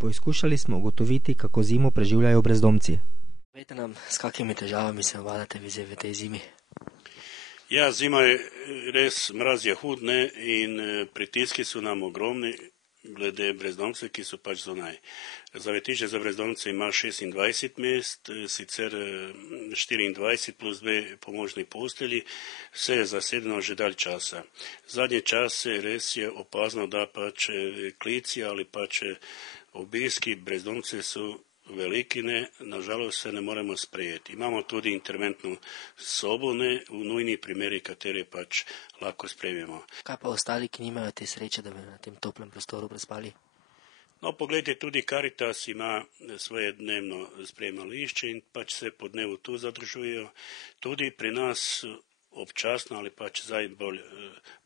Poizkušali smo ugotoviti, kako zimo preživljajo brezdomci. Povejte nam, s kakimi težavami se obvladate vi v tej zimi? Ja, zima je res, mraz je hud, ne, in pritiski so nam ogromni glede brezdomcev, ki so pač zunaj. Zavetišče za brezdomce ima 26 mest, sicer 24 plus 2 pomožni postelji, vse je zasedeno že dalj časa. Zadnje čase res je opazno, da pač klici ali pač obiski brezdomcev so veliki, ne, nažalost se ne moremo sprejeti. Imamo tudi interventno sobo, ne, v nujni primeri, kateri pač lahko sprejmemo. Kaj pa ostali, ki nimajo te sreče, da bi na tem toplem prostoru prespali? No, pogledajte, tudi Karitas ima svoje dnevno sprejemališče in pač se po dnevu tu zadržujejo. Tudi pri nas občasno ali pač zdaj bolj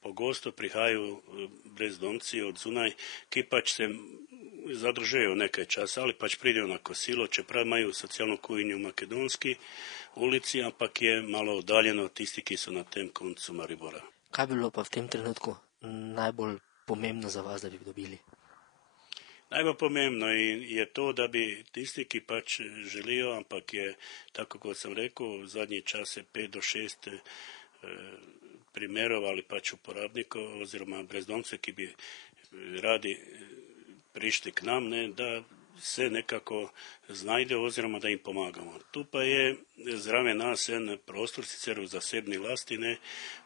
pogosto prihajajo brezdomci od zunaj, ki pač se zadržujejo nekaj časa ali pač pridejo na kosilo, čeprav imajo socialno kuhinjo v Makedonski ulici, ampak je malo oddaljeno od tisti, ki so na tem koncu Maribora. Kaj bi bilo pa v tem trenutku najbolj pomembno za vas, da bi dobili? Najbolj pomembno je to, da bi tisti, ki pač želijo, ampak je, tako kot sem rekel, v zadnji čase 5 do 6 primerov ali pač uporabnikov oziroma brezdomcev, ki bi radi prišli k nam, ne, da se nekako znajde oziroma da jim pomagamo. Tu pa je zraven nas en prostor, sicer v zasebni lasti, ne,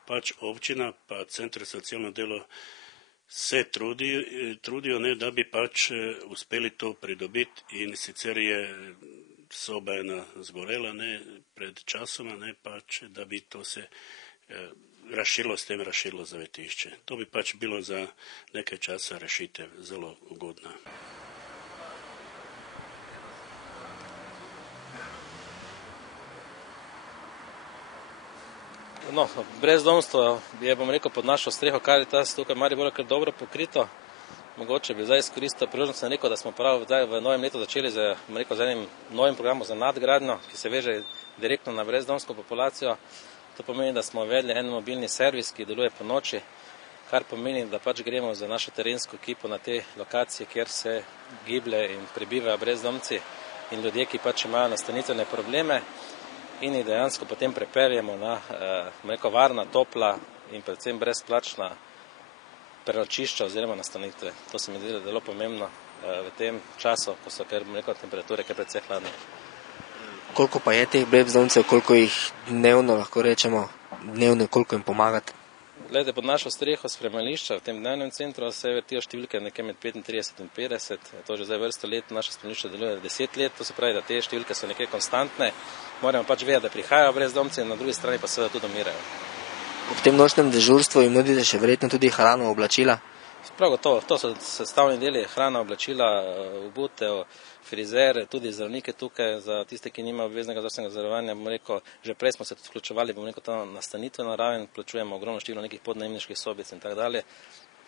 pač občina pa Centar za socialno delo se trudijo, ne, da bi pač uspeli to pridobiti in sicer je soba ena zgorela, ne, pred časoma, ne, pač, da bi to se razširilo zavetišče. To bi pač bilo za nekaj časa rešitev zelo ugodna. No, brezdomstvo je, bom rekel, pod našo streho Karitas tukaj Maribor kar dobro pokrito. Mogoče bi zdaj izkoristil priložnost in rekel, da smo prav zdaj v novem letu začeli z enim novim programom za nadgradnjo, ki se veže direktno na brezdomsko populacijo. To pomeni, da smo uvedli en mobilni servis, ki deluje po noči, kar pomeni, da pač gremo za našo terensko ekipo na te lokacije, kjer se giblje in prebivajo brezdomci in ljudje, ki pač imajo nastanitvene probleme in jih dejansko potem prepeljemo na varna, topla in predvsem brezplačna prenočišča oziroma nastanitve. To se mi zdi zelo pomembno v tem času, ko so temperature kar precej hladne. Koliko pa je teh brezdomcev, koliko jih dnevno lahko rečemo, koliko jim pomagati? Glede, pod našo streho spremališča v tem dnevnem centru se vrtijo številke nekje med 35 in 50. To že zdaj vrsto let, naše spremališče deluje 10 let, to se pravi, da te številke so nekje konstantne. Moramo pač vedeti, da prihajajo brezdomci in na drugi strani pa seveda tudi umirajo. Ob tem nočnem dežurstvu jim nudite še verjetno tudi hrano, oblačila? Prav gotovo, to so sestavni deli, hrana, oblačila, obutev, frizer, tudi zdravnike tukaj, za tiste, ki nimajo obveznega zdravstvenega zavarovanja, bomo rekel, že prej smo se tudi vključevali, bomo rekel, to nastanitveno raven, plačujemo ogromno število nekih podnajemniških sobic in tako dalje,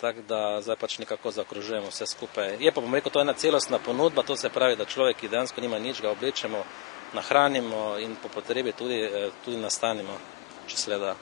tako da zdaj pač nekako zaokrožujemo vse skupaj. Je pa, bomo rekel, to ena celostna ponudba, to se pravi, da človek, ki dejansko nima nič, ga oblečemo, nahranimo in po potrebi tudi nastanimo, če se le da.